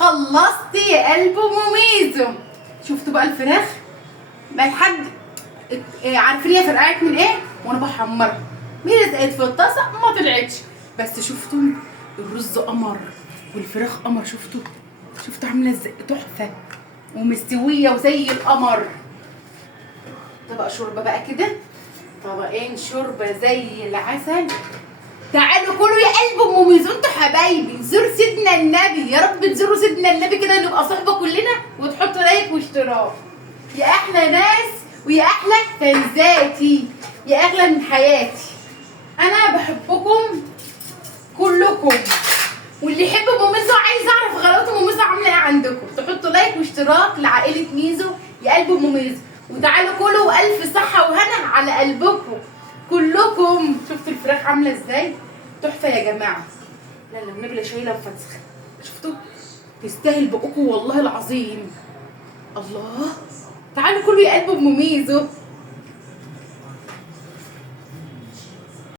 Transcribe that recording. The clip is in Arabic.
خلصت يا قلب ام ميزو. شفتوا بقى الفراخ بقى الحاج عارفين هي فرقعت من ايه وانا بحمرها. مين لزقت في الطاسه ما طلعتش. بس شفتوا الرز قمر والفراخ قمر. شفتوا عامله ازاي تحفه ومستويه وزي القمر. طبق شوربه بقى كده، طبقين شوربه زي العسل. تعالوا كلوا يا قلب ام ميزو. انتوا حبايبي زوروا سيدنا النبي، يا رب تزوروا سيدنا النبي كده نبقى صحبه كلنا، وتحطوا لايك واشتراك. يا احلى ناس ويا احلى فانزاتي يا اغلى من حياتي. انا بحبكم كلكم، واللي يحب ام ميزو عايز اعرف غلاوه ام ميزو عامله ايه عندكم، تحطوا لايك واشتراك لعائله ميزو يا قلب ام ميزو. وتعالوا كلوا والف صحه وهنا على قلبكم كلكم. شفتوا الفراخ عامله ازاي تحفه يا جماعه. لا لا النبي لا شايله وفاتسخه. شفتوا تستاهل بقكم والله العظيم. الله تعالوا كلوا يا قلب ام ميزو.